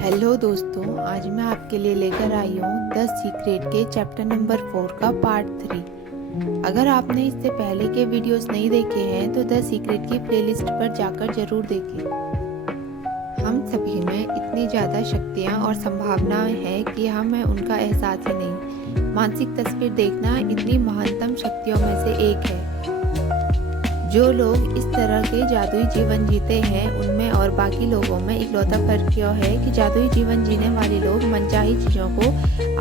Hello दोस्तों, आज मैं आपके लिए लेकर आई हूँ द सीक्रेट के चैप्टर नंबर 4 का पार्ट 3। अगर आपने इससे पहले के वीडियोस नहीं देखे हैं तो द सीक्रेट की प्लेलिस्ट पर जाकर जरूर देखें। हम सभी में इतनी ज़्यादा शक्तियाँ और संभावनाएं हैं कि हमें उनका एहसास ही नहीं। मानसिक तस्वीर देखना इतनी महानतम शक्तियों में से एक है। जो लोग इस तरह के जादुई जीवन जीते हैं उनमें और बाकी लोगों में इकलौता फर्क यह है कि जादुई जीवन जीने वाले लोग मनचाही चीज़ों को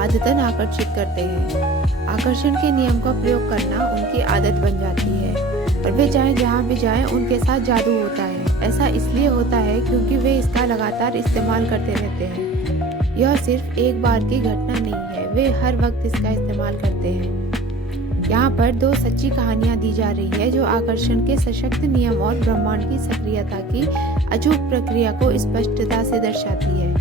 आदतन आकर्षित करते हैं। आकर्षण के नियम का प्रयोग करना उनकी आदत बन जाती है और वे चाहे जहाँ भी जाएं उनके साथ जादू होता है। ऐसा इसलिए होता है क्योंकि वे इसका लगातार इस्तेमाल करते रहते हैं। यह सिर्फ एक बार की घटना नहीं है, वे हर वक्त इसका इस्तेमाल करते हैं। यहाँ पर दो सच्ची कहानियाँ दी जा रही है जो आकर्षण के सशक्त नियम और ब्रह्मांड की सक्रियता की अचूक प्रक्रिया को स्पष्टता से दर्शाती है।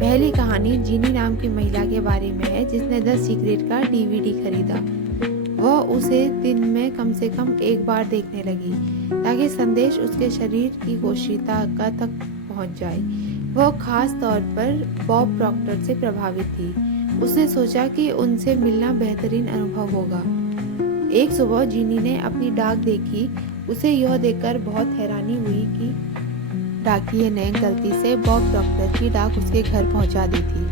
पहली कहानी जीनी नाम की महिला के बारे में है जिसने द सीक्रेट का डीवीडी खरीदा। वह उसे दिन में कम से कम एक बार देखने लगी ताकि संदेश उसके शरीर की कोशिका तक पहुँच जाए। वह खास तौर पर बॉब प्रॉक्टर से प्रभावित थी। उसने सोचा कि उनसे मिलना बेहतरीन अनुभव होगा। एक सुबह जीनी ने अपनी डाक देखी। उसे यह देखकर बहुत हैरानी हुई कि डाकिये ने गलती से बॉब प्रॉक्टर की डाक उसके घर पहुंचा दी थी।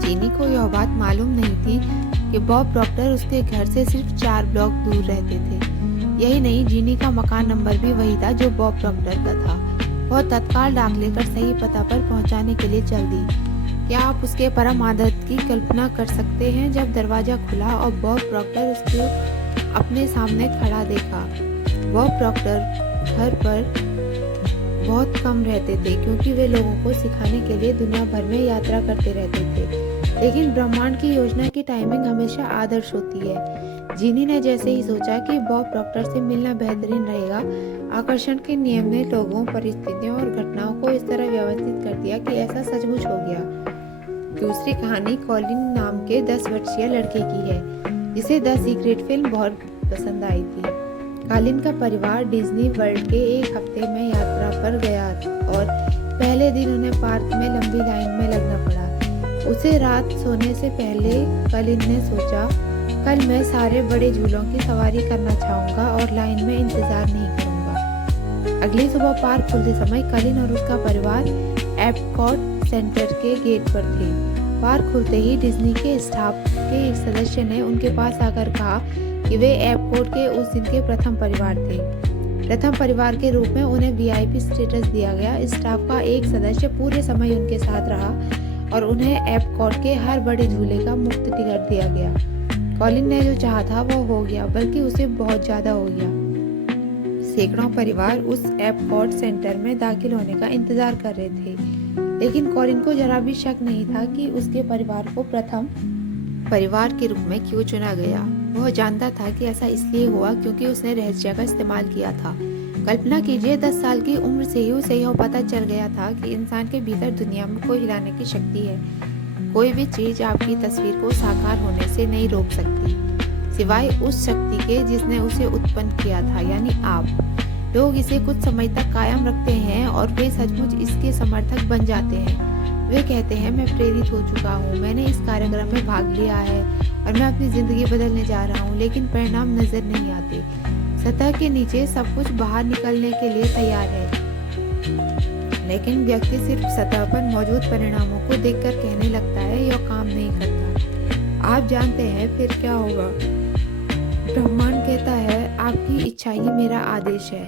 जीनी को यह बात मालूम नहीं थी कि बॉब प्रॉक्टर उसके घर से सिर्फ 4 ब्लॉक दूर रहते थे। यही नहीं, जीनी का मकान नंबर भी वही था जो बॉब प्रॉक्टर का था। वह तत्काल डाक लेकर सही पता पर पहुंचाने के लिए चल दी। क्या आप उसके परम आदत की कल्पना कर सकते हैं जब दरवाजा खुला और बॉब प्रॉक्टर उसको अपने सामने खड़ा देखा। बॉब प्रॉक्टर घर पर बहुत कम रहते थे क्योंकि वे लोगों को सिखाने के लिए दुनिया भर में यात्रा करते रहते थे, लेकिन ब्रह्मांड की योजना की टाइमिंग हमेशा आदर्श होती है। जीनी ने जैसे ही सोचा कि बॉब प्रॉक्टर से मिलना बेहतरीन रहेगा, आकर्षण के नियम ने लोगों, परिस्थितियों और घटनाओं को इस तरह व्यवस्थित कर दिया कि ऐसा सचमुच हो गया। दूसरी कहानी कॉलिन नाम के 10 वर्षीय लड़के की है जिसे द सीक्रेट फिल्म बहुत पसंद आई थी। कॉलिन का परिवार डिज्नी वर्ल्ड के एक हफ्ते में यात्रा पर गया और पहले दिन उन्हें पार्क में लंबी लाइन में लगना पड़ा। उसे रात सोने से पहले कॉलिन ने सोचा, कल मैं सारे बड़े झूलों की सवारी करना चाहूँगा और लाइन में इंतजार नहीं करूँगा। अगली सुबह पार्क खुलते समय कॉलिन और उसका परिवार एपकॉट सेंटर के गेट पर थे। पार्क खुलते ही डिज्नी के स्टाफ के एक सदस्य ने उनके पास आकर कहा कि वे एपकॉट के उस दिन के प्रथम परिवार थे। प्रथम परिवार के रूप में उन्हें वीआईपी स्टेटस दिया गया। स्टाफ का एक सदस्य पूरे समय उनके साथ रहा और उन्हें एपकॉट के हर बड़े झूले का मुफ्त टिकट दिया गया। कॉलिन ने जो चाहा था वो हो गया, बल्कि उसे बहुत ज्यादा हो गया। सैकड़ों परिवार उस एपकॉट सेंटर में दाखिल होने का इंतजार कर रहे थे, लेकिन कॉलिन को जरा भी शक नहीं था कि उसके परिवार को प्रथम परिवार के रूप में क्यों चुना गया। वह जानता था कि ऐसा इसलिए हुआ क्योंकि उसने रहस्य का इस्तेमाल किया था। कल्पना कीजिए, 10 साल की उम्र से ही उसे यह पता चल गया था कि इंसान के भीतर दुनिया में कोई हिलाने की शक्ति है। कोई भी चीज आपकी तस्वीर को साकार होने से नहीं रोक सकती, सिवाय उस शक्ति के जिसने उसे उत्पन्न किया था, यानी आप। लोग इसे कुछ समय तक कायम रखते हैं और वे सचमुच इसके समर्थक बन जाते हैं। वे कहते हैं, मैं प्रेरित हो चुका हूँ, मैंने इस कार्यक्रम में भाग लिया है और मैं अपनी जिंदगी बदलने जा रहा हूँ, लेकिन परिणाम नजर नहीं आते। सतह के नीचे सब कुछ बाहर निकलने के लिए तैयार है, लेकिन व्यक्ति सिर्फ सतह पर मौजूद परिणामों को देखकर कहने लगता है यह काम नहीं करता। आप जानते हैं फिर क्या होगा? ब्रह्मांड कहता है आपकी इच्छा ही मेरा आदेश है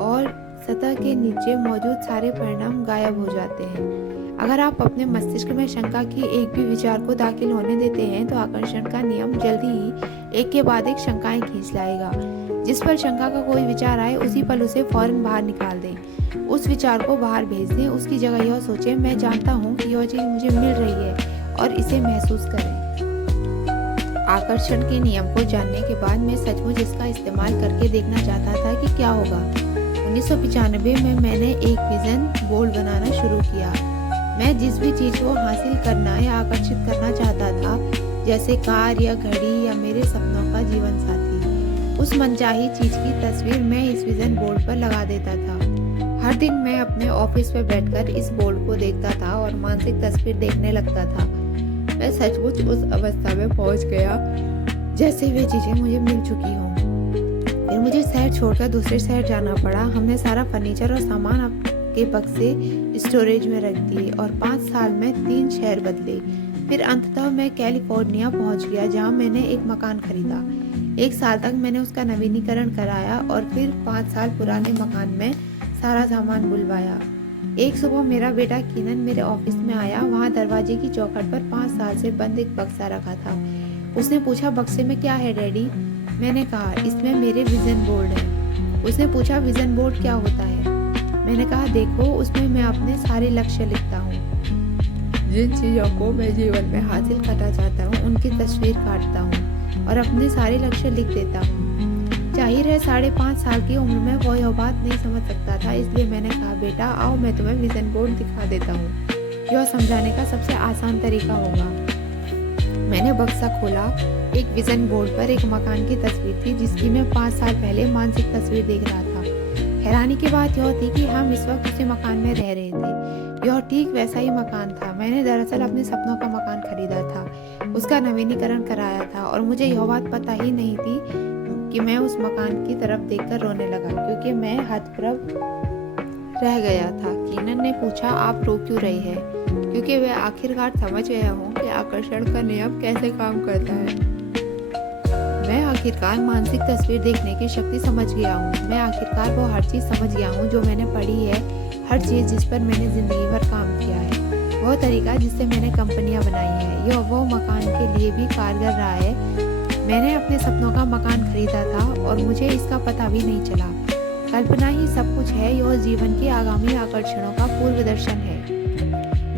और सतह के नीचे मौजूद सारे परिणाम गायब हो जाते हैं। अगर आप अपने मस्तिष्क में शंका की एक भी विचार को दाखिल होने देते हैं तो आकर्षण का नियम जल्दी ही एक के बाद एक शंकाएं खींच लाएगा। जिस पर शंका का कोई विचार आए उसी पल उसे फौरन बाहर निकाल दें, उस विचार को बाहर भेज दें। उसकी जगह यह सोचें, मैं जानता हूँ कि यह चीज मुझे मिल रही है, और इसे महसूस करें। आकर्षण के नियम को जानने के बाद मैं सचमुच इसका इस्तेमाल करके देखना चाहता था कि क्या होगा। 1995 में मैंने एक विजन बोर्ड बनाना शुरू किया। मैं जिस भी चीज को हासिल करना या आकर्षित करना चाहता था, जैसे कार या घड़ी या मेरे सपनों का जीवन साथी, उस मनचाही चीज की तस्वीर मैं इस विजन बोर्ड पर लगा देता था। हर दिन मैं अपने ऑफिस में बैठकर इस बोर्ड को देखता था और मानसिक तस्वीर देखने लगता था। मैं सचमुच उस अवस्था में पहुंच गया जैसे वे चीजें मुझे मिल चुकी हों। फिर मुझे शहर छोड़कर दूसरे शहर जाना पड़ा। हमने सारा फर्नीचर और सामान आपके बक्से स्टोरेज में रख दिए और 5 साल में 3 शहर बदले। फिर अंततः मैं कैलिफोर्निया पहुंच गया, जहां मैंने एक मकान खरीदा। 1 साल तक मैंने उसका नवीनीकरण कराया और फिर 5 साल पुराने मकान में सारा सामान बुलवाया। एक सुबह मेरा बेटा कीनन मेरे ऑफिस में आया। वहाँ दरवाजे की चौखट पर 5 साल से बंद एक बक्सा रखा था। उसने पूछा, बक्से में क्या है डैडी? मैंने कहा, इसमें मेरे विजन बोर्ड है। उसने पूछा, विजन बोर्ड क्या होता है? मैंने कहा, देखो, उसमें मैं अपने सारे लक्ष्य लिखता हूँ। जिन चीज़ों को मैं जीवन में हासिल करना चाहता हूँ उनकी तस्वीर काटता हूँ और अपने सारे लक्ष्य लिख देता हूँ। जाहिर है 5.5 साल की उम्र में वो यह बात नहीं समझ सकता था, इसलिए मैंने कहा, बेटा आओ मैं तुम्हें विजन बोर्ड दिखा देता हूँ। यह समझाने का सबसे आसान तरीका होगा। मैंने बक्सा खोला। एक विजन बोर्ड पर एक मकान की तस्वीर थी जिसकी मैं 5 साल पहले मानसिक तस्वीर देख रहा था। हैरानी की बात यह थी कि हम इस वक्त उसी मकान में रह रहे थे। यह ठीक वैसा ही मकान था। मैंने दरअसल अपने सपनों का मकान खरीदा था, उसका नवीनीकरण कराया था और मुझे यह बात पता ही नहीं थी कि मैं उस मकान की तरफ देखकर रोने लगा, क्योंकि मैं हतप्रभ रह गया था। कीनन ने पूछा, आप रो क्यों रही है? क्योंकि वह आखिरकार समझ गया हूँ कि आकर्षण का नियम कैसे काम करता है। मैं आखिरकार मानसिक तस्वीर देखने की शक्ति समझ गया हूँ। मैं आखिरकार वो हर चीज़ समझ गया हूँ जो मैंने पढ़ी है, हर चीज़ जिस पर मैंने ज़िंदगी भर काम किया है, वो तरीका जिससे मैंने कंपनियाँ बनाई है। यह वो मकान के लिए भी कारगर रहा है। मैंने अपने सपनों का मकान खरीदा था और मुझे इसका पता भी नहीं चला। कल्पना ही सब कुछ है। यह जीवन के आगामी आकर्षणों का पूर्व दर्शन है।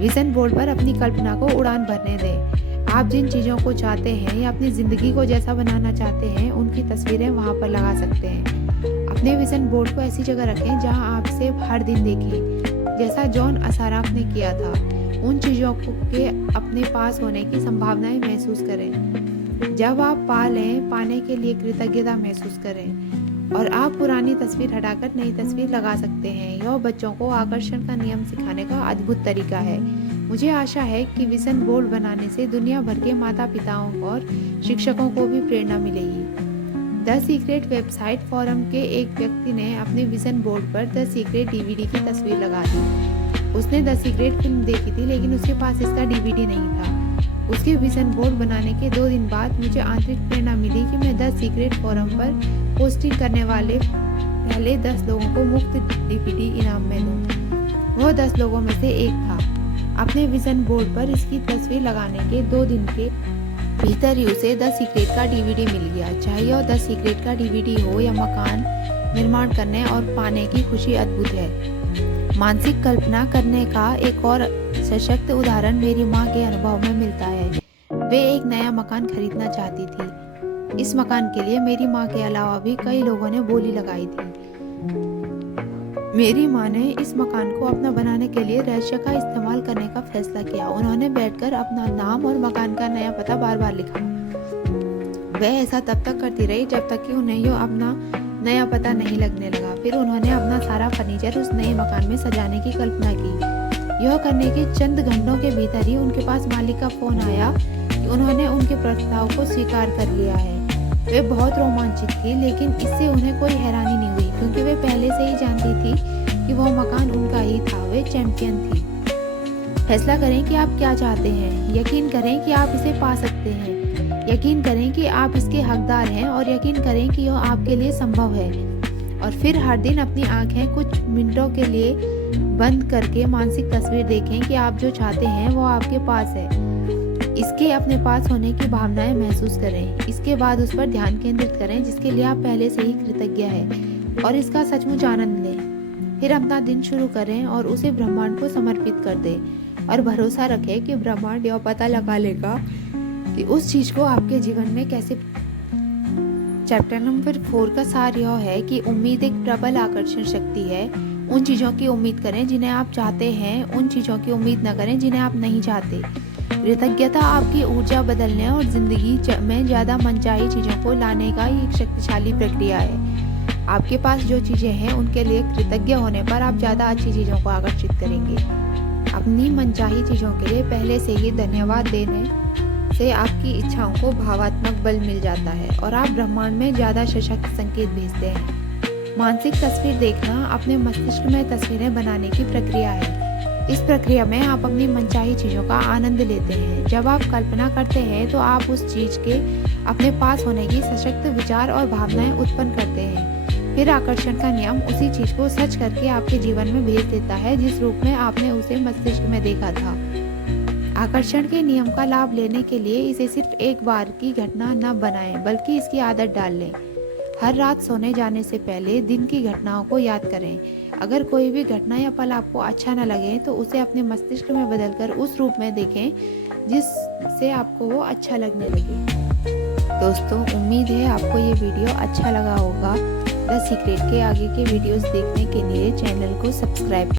विजन बोर्ड पर अपनी कल्पना को उड़ान भरने दें। आप जिन चीज़ों को चाहते हैं या अपनी ज़िंदगी को जैसा बनाना चाहते हैं, उनकी तस्वीरें वहाँ पर लगा सकते हैं। अपने विजन बोर्ड को ऐसी जगह रखें जहाँ आप इसे हर दिन देखें, जैसा जॉन असाराफ ने किया था। उन चीज़ों के अपने पास होने की संभावनाएं महसूस करें। जब आप पा लें, पाने के लिए कृतज्ञता महसूस करें और आप पुरानी तस्वीर हटाकर नई तस्वीर लगा सकते हैं। यह बच्चों को आकर्षण का नियम सिखाने का अद्भुत तरीका है। मुझे आशा है कि विजन बोर्ड बनाने से दुनिया भर के माता पिताओं और शिक्षकों को भी प्रेरणा मिलेगी। द सीक्रेट वेबसाइट फोरम के एक व्यक्ति ने अपने विजन बोर्ड पर द सीक्रेट डीवीडी की तस्वीर लगा दी। उसने द सीक्रेट फिल्म देखी थी, लेकिन उसके पास इसका डीवीडी नहीं था। उसके विजन बोर्ड बनाने के 2 दिन बाद मुझे आंतरिक प्रेरणा मिली कि मैं द सीक्रेट फोरम पर पोस्टिंग करने वाले पहले 10 लोगों को मुफ्त डीवीडी इनाम में दूं। वह 10 लोगों में से एक था। अपने विजन बोर्ड पर इसकी तस्वीर लगाने के 2 दिन के भीतर ही उसे द सीक्रेट का डीवीडी मिल गया। चाहे वह द सीक्रेट का डीवीडी हो या मकान निर्माण करने और पाने की खुशी अद्भुत है। मानसिक कल्पना करने का एक और सशक्त उदाहरण मेरी माँ के अनुभव में मिलता है। वे एक नया मकान खरीदना चाहती थी। इस मकान के लिए मेरी माँ के अलावा भी कई लोगों ने बोली लगाई थी। मेरी माँ ने इस मकान को अपना बनाने के लिए रहस्य का इस्तेमाल करने का फैसला किया। उन्होंने बैठकर अपना नाम और मकान का नया पता बार बार लिखा। वह ऐसा तब तक करती रही जब तक कि उन्हें यो अपना नया पता नहीं लगने लगा। फिर उन्होंने अपना सारा फर्नीचर उस नए मकान में सजाने की कल्पना की। यह करने के चंद घंटों के भीतर ही उनके पास मालिक का फोन आया कि उन्होंने उनके प्रस्ताव को स्वीकार कर लिया है। वे बहुत रोमांचित थी, लेकिन इससे उन्हें कोई हैरानी नहीं हुई, क्योंकि वे पहले से ही जानती थी कि वह मकान उनका ही था। वे चैंपियन थी। फैसला करें कि आप क्या चाहते हैं। यकीन करें कि आप इसे पा सकते हैं। यकीन करें कि आप इसके हकदार हैं और यकीन करें कि यह आपके लिए संभव है। और फिर हर दिन अपनी आंखें कुछ मिनटों के लिए बंद करके मानसिक तस्वीर देखें कि आप जो चाहते हैं वो आपके पास है। इसके अपने पास होने की भावनाएं महसूस करें। इसके बाद उस पर ध्यान केंद्रित करें जिसके लिए आप पहले से ही कृतज्ञ हैं और इसका सचमुच आनंद लें। फिर अपना दिन शुरू करें और उसे ब्रह्मांड को समर्पित कर दें और भरोसा रखें कि ब्रह्मांड यह पता लगा लेगा कि उस चीज को आपके जीवन में कैसे। चैप्टर नंबर 4 का सार यह है कि उम्मीद एक प्रबल आकर्षण शक्ति है। उन चीज़ों की उम्मीद करें जिन्हें आप चाहते हैं, उन चीज़ों की उम्मीद न करें जिन्हें आप नहीं चाहते। कृतज्ञता आपकी ऊर्जा बदलने और जिंदगी में ज़्यादा मनचाही चीज़ों को लाने का एक शक्तिशाली प्रक्रिया है। आपके पास जो चीज़ें हैं उनके लिए कृतज्ञ होने पर आप ज़्यादा अच्छी चीज़ों को आकर्षित करेंगे। अपनी मनचाही चीज़ों के लिए पहले से ही धन्यवाद देने से आपकी इच्छाओं को भावात्मक बल मिल जाता है और आप ब्रह्मांड में ज़्यादा सशक्त संकेत भेजते हैं। मानसिक तस्वीर देखना अपने मस्तिष्क में तस्वीरें बनाने की प्रक्रिया है। इस प्रक्रिया में आप अपनी मनचाही चीज़ों का आनंद लेते हैं। जब आप कल्पना करते हैं तो आप उस चीज़ के अपने पास होने की सशक्त विचार और भावनाएं उत्पन्न करते हैं। फिर आकर्षण का नियम उसी चीज़ को सच करके आपके जीवन में भेज देता है जिस रूप में आपने उसे मस्तिष्क में देखा था। आकर्षण के नियम का लाभ लेने के लिए इसे सिर्फ एक बार की घटना न बनाएं, बल्कि इसकी आदत डाल लें। हर रात सोने जाने से पहले दिन की घटनाओं को याद करें। अगर कोई भी घटना या पल आपको अच्छा न लगे तो उसे अपने मस्तिष्क में बदलकर उस रूप में देखें जिससे आपको वो अच्छा लगने लगे। दोस्तों, उम्मीद है आपको ये वीडियो अच्छा लगा होगा। द सीक्रेट के आगे के वीडियोस देखने के लिए चैनल को सब्सक्राइब